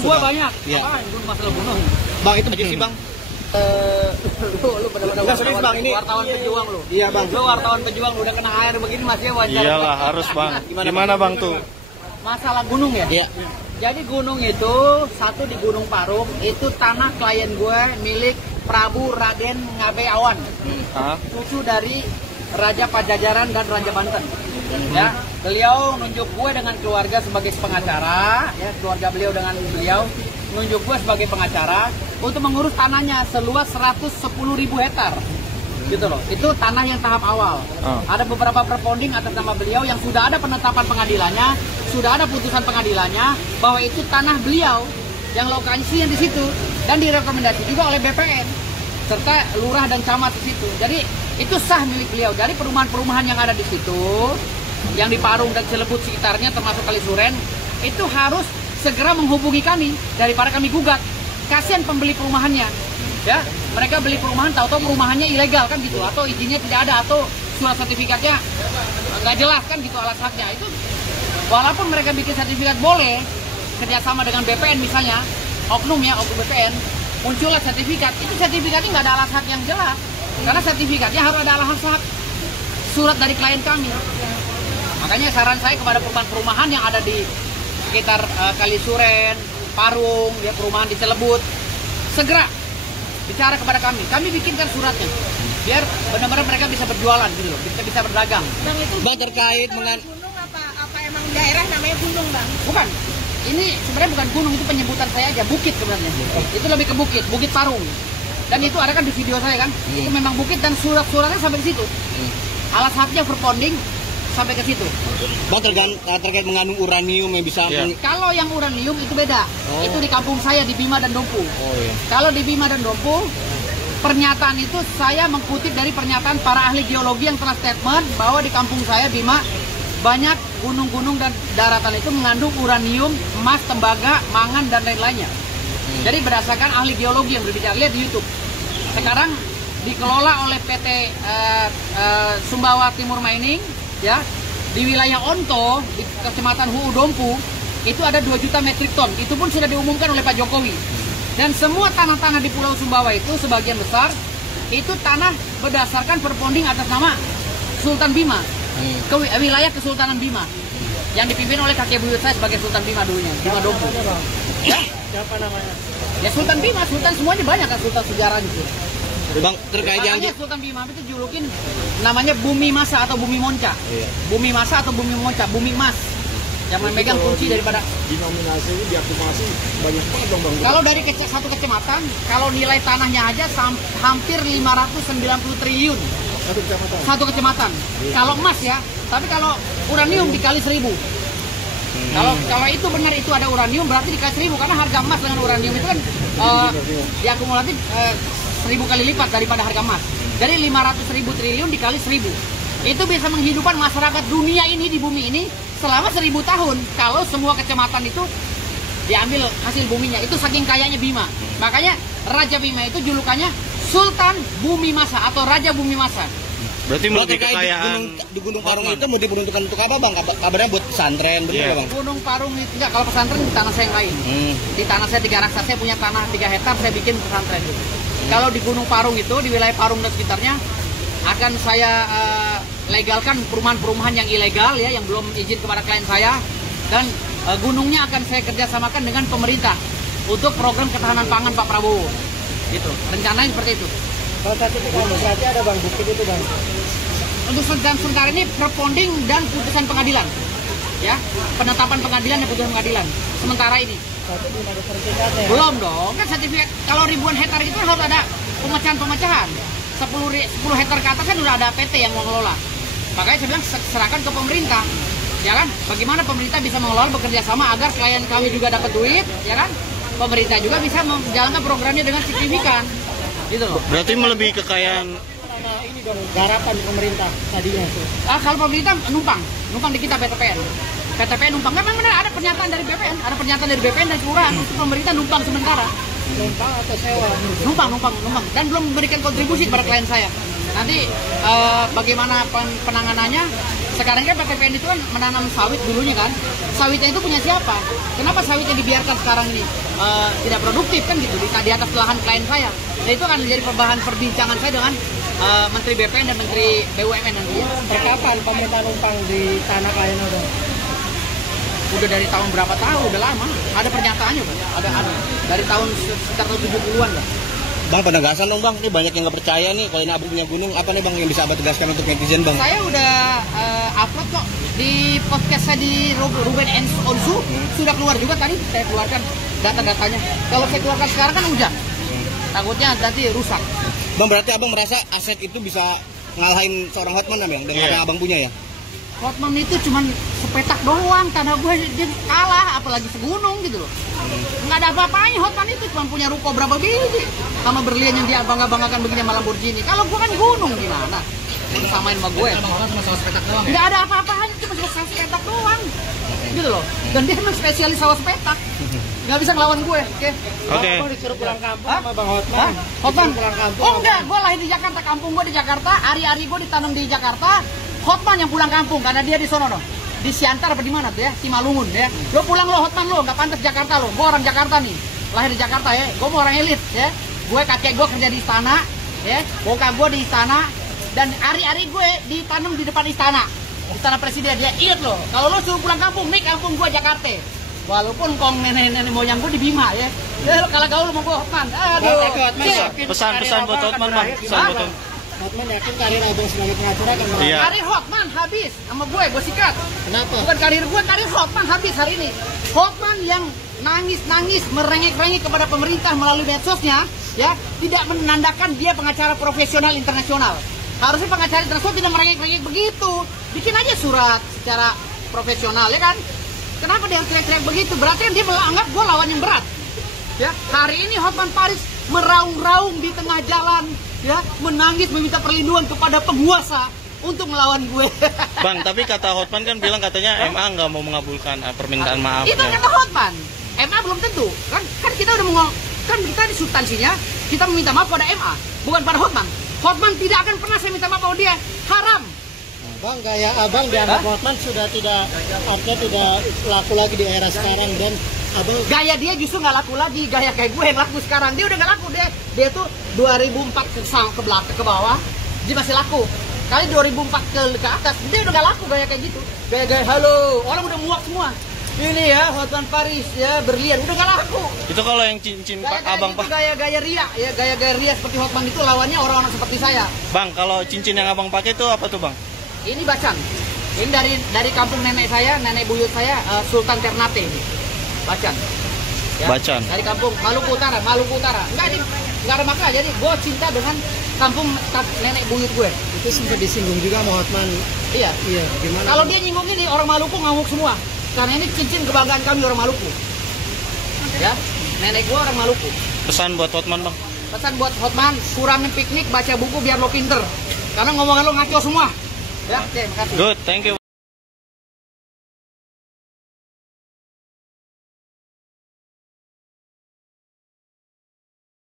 gunung gua Bang? banyak. Iya. Gunung masalah gunung. Bang, itu aja sih, Bang. Lu benar-benar serius, Bang, ini wartawan pejuang lu. Iya, Bang. Lu wartawan pejuang lu udah kena air begini masih wajar. Iyalah harus Bang. Gimana Bang tuh? Masalah gunung ya? Iya. Jadi gunung itu, satu di Gunung Parung, itu tanah klien gue milik Prabu Raden Ngabe Awan. Cucu dari Raja Pajajaran dan Raja Banten. Ya, beliau nunjuk gue dengan keluarga sebagai pengacara, ya, keluarga beliau dengan beliau nunjuk gue sebagai pengacara untuk mengurus tanahnya seluas 110.000 hektar. Gitu loh. Itu tanah yang tahap awal. Ada beberapa perponding atas nama beliau yang sudah ada penetapan pengadilannya, sudah ada putusan pengadilannya bahwa itu tanah beliau yang lokasinya di situ dan direkomendasi juga oleh BPN serta lurah dan camat di situ. Jadi itu sah milik beliau. Dari perumahan-perumahan yang ada di situ, yang di Parung dan Cilebut sekitarnya termasuk Kalisuren, itu harus segera menghubungi kami daripada kami gugat. Kasihan pembeli perumahannya. Ya, mereka beli perumahan tahu-tahu perumahannya ilegal kan gitu, atau izinnya tidak ada, atau surat sertifikatnya nggak jelas kan gitu alas haknya. Itu walaupun mereka bikin sertifikat boleh kerjasama dengan BPN misalnya, oknum BPN, muncullah sertifikat, itu sertifikatnya nggak ada alas hak yang jelas, karena sertifikatnya harus ada alas hak surat dari klien kami. Makanya saran saya kepada perumahan yang ada di sekitar Kalisuren, Parung, ya, perumahan di Cilebut, segera bicara kepada kami bikinkan suratnya biar benar-benar mereka bisa berjualan gitu loh, bisa berdagang. Bang, itu Bang, terkait dengan gunung apa emang daerah namanya gunung, Bang? Bukan, ini sebenarnya bukan gunung, itu penyebutan saya aja, bukit sebenarnya. Itu lebih ke Bukit Parung. Dan itu ada kan di video saya kan, itu memang bukit dan surat-suratnya sampai ke situ. Alas haknya perponding sampai ke situ. Bang, terkait mengandung uranium yang bisa Kalau yang uranium itu beda. Itu di kampung saya di Bima dan Dompu. Kalau di Bima dan Dompu, pernyataan itu saya mengkutip dari pernyataan para ahli geologi yang telah statement bahwa di kampung saya Bima banyak gunung-gunung dan daratan itu mengandung uranium, emas, tembaga, mangan dan lain-lainnya. Jadi berdasarkan ahli geologi yang berbicara, lihat di YouTube. Sekarang dikelola oleh PT Sumbawa Timur Mining, ya, di wilayah Onto, di Kecamatan Huu Dompu, itu ada 2 juta metrik ton. Itu pun sudah diumumkan oleh Pak Jokowi. Dan semua tanah-tanah di Pulau Sumbawa itu sebagian besar itu tanah berdasarkan perponding atas nama Sultan Bima, ke wilayah Kesultanan Bima, yang dipimpin oleh kakek buyut saya sebagai Sultan Bima dulunya, Bima Dompu. Ya? Siapa namanya? Ya Sultan Bima, Sultan semuanya banyak kan sultan sejarah gitu. Bang, terkait yang Sultan Bima itu julukin namanya Bumi Masa atau Bumi Monca. Bumi Masa atau Bumi Monca, Bumi Mas. Yang memegang kunci daripada dinominasi ini diaktifasi banyak banget dong, Bang. Kalau dari satu kecamatan, kalau nilai tanahnya aja hampir 590 triliun. Satu kecamatan. Kalau emas ya, tapi kalau uranium dikali 1000. Kalau itu benar itu ada uranium berarti dikali 1000, karena harga emas dengan uranium itu kan diakumulatif 1000 kali lipat daripada harga emas. Jadi 500.000 triliun dikali 1000. Itu bisa menghidupkan masyarakat dunia ini di bumi ini selama 1000 tahun. Kalau semua kecamatan itu diambil hasil buminya, itu saking kayanya Bima. Makanya Raja Bima itu julukannya Sultan Bumi Masa atau Raja Bumi Masa. Berarti lebih kekayaan di Gunung Parung itu mau diperuntukkan untuk apa, Bang? Kabarnya buat pesantren, bener Bang? Gunung Parung itu enggak, kalau pesantren di tanah saya yang lain. Di tanah saya 3 raksasa, saya punya tanah 3 hektar, saya bikin pesantren. Kalau di Gunung Parung itu, di wilayah Parung dan sekitarnya, akan saya legalkan perumahan-perumahan yang ilegal ya, yang belum izin kepada klien saya, dan gunungnya akan saya kerjasamakan dengan pemerintah untuk program ketahanan pangan Pak Prabowo. Gitu. Rencananya seperti itu. Kalau sertifikat berarti ada, Bang, bukti itu, Bang. Untuk sementara ini perponding dan putusan pengadilan. Ya, penetapan pengadilan dan putusan pengadilan. Sementara ini. Berarti belum ada sertifikatnya. Belum dong, kan sertifikat kalau ribuan hektar itu harus ada pemecahan-pemecahan. 10 hektar ke atas kan udah ada PT yang mengelola. Makanya saya bilang serahkan ke pemerintah. Ya kan? Bagaimana pemerintah bisa mengelola, bekerja sama agar klien kami juga dapat duit, ya kan? Pemerintah juga bisa menjalankan programnya dengan signifikan. Gitu loh. berarti melebihi kekayaan Ini dong garapan pemerintah tadinya itu. Kalau pemerintah numpang di kita PTPN. PTPN numpang. Memang benar ada pernyataan dari BPN, dan kelurahan untuk pemerintah numpang sementara. Numpang atau sewa? Numpang. Dan belum memberikan kontribusi kepada klien saya. Nanti bagaimana penanganannya Sekarang kan PTPN itu kan menanam sawit dulunya kan. Sawitnya itu punya siapa? Kenapa sawitnya dibiarkan sekarang ini tidak produktif kan gitu di atas lahan klien saya. Nah itu akan menjadi bahan perbincangan saya dengan Menteri BPN dan Menteri BUMN nanti. Kapan pemerintah numpang di tanah klien Udah dari tahun berapa tahun, udah lama. Ada pernyataannya kan? Ada. Dari tahun sekitar 70-an lah. Bang, penegasan dong bang, ini banyak yang nggak percaya nih kalau ini Abang punya gunung, apa nih bang yang bisa Abang tegaskan untuk netizen bang? Saya udah upload kok di podcast saya di Ruben and Onsu, sudah keluar juga tadi, saya keluarkan data-datanya. Kalau saya keluarkan sekarang kan hujan, takutnya nanti rusak. Bang, berarti Abang merasa aset itu bisa ngalahin seorang Hotman bang, dengan apa yang Abang punya ya? Hotman itu cuma sepetak doang, tanah gue dia kalah, apalagi segunung gitu loh. Nggak ada apa-apanya Hotman itu, cuma punya ruko berapa biji sama berlian yang dia bangga-banggakan begini sama Lamborghini. Kalau gue kan gunung gimana? Yang samain sama gue. Nggak ada apa-apanya, cuma sepetak doang. Gitu loh. Dan dia memang spesialis sawah sepetak. Nggak bisa ngelawan gue, oke? Oke. Bang disuruh pulang kampung sama Bang Hotman. Hotman? Pulang kampung. Oh enggak, gue lahir di Jakarta, kampung gue di Jakarta, ari-ari gue ditanam di Jakarta. Hotman yang pulang kampung karena dia di sono no. Di Siantar apa di mana tuh ya? Simalungun ya. Lo pulang lo Hotman lo, nggak pantas Jakarta lo. Gue orang Jakarta nih. Lahir di Jakarta ya. Gue mau orang elit ya. Gue kakek gue kerja di istana ya. Bokap gue di istana dan ari-ari gue ditanam di depan istana. Istana Presiden ya. Ingat lo, kalau lo suruh pulang kampung, nih kampung gue Jakarta. Walaupun kong nenek-nenek moyang gue di Bima ya. Ya lo kalau gaul sama gue Hotman. Aduh. Pesan-pesan buat Hotman bang. Pesan buat Hotman. Hotman yakin karir Abang sebagai pengacara akan berakhir. Iya. Karir Hotman habis sama gue sikat. Kenapa? Bukan karir gue, karir Hotman habis hari ini. Hotman yang nangis-nangis merengek-rengek kepada pemerintah melalui medsosnya, ya tidak menandakan dia pengacara profesional internasional. Harusnya pengacara internasional tidak merengek-rengek begitu. Bikin aja surat secara profesional, ya kan? Kenapa dia teriak-teriak begitu? Berarti kan dia menganggap gue lawan yang berat. Ya, hari ini Hotman Paris meraung-raung di tengah jalan, ya, menangis meminta perlindungan kepada penguasa untuk melawan gue. Bang, tapi kata Hotman kan bilang katanya MA nggak mau mengabulkan permintaan maafnya. Itu kata Hotman. MA belum tentu. Kan kita udah kan kita di substansinya kita meminta maaf pada MA, bukan pada Hotman. Hotman tidak akan pernah saya minta maaf pada dia. Haram. Bang, gaya Abang dianggap Hotman sudah tidak laku lagi di era sekarang dan Abang Gaya dia justru nggak laku lagi, gaya kayak gue yang laku sekarang. Dia udah nggak laku, dia tuh 2004 ke belakang ke bawah dia masih laku. Kali 2004 ke atas dia udah nggak laku gaya kayak gitu. Gaya halo, orang udah muak semua. Ini ya Hotman Paris ya berlian udah nggak laku. Itu kalau yang cincin Gaya abang gitu, pak. gaya ria ya, gaya ria seperti Hotman itu lawannya orang-orang seperti saya. Bang, kalau cincin yang abang pakai itu apa tuh bang? Ini bacan. Ini dari kampung nenek saya, nenek buyut saya Sultan Ternate. Bacan. Ya, Bacan. Dari kampung Maluku Utara. Enggak ada makna. Jadi gue cinta dengan kampung nenek buyut gue. itu sempat disinggung juga sama Hotman. Iya. Iya, gimana? Kalau dia nyinggung ini orang Maluku ngamuk semua. Karena ini cincin kebanggaan kami orang Maluku. Ya, nenek gue orang Maluku. Pesan buat Hotman bang. Pesan buat Hotman, kurangin piknik, baca buku biar lo pinter. Karena ngomongan lo ngaco semua. Ya, oke, makasih. Good, thank you.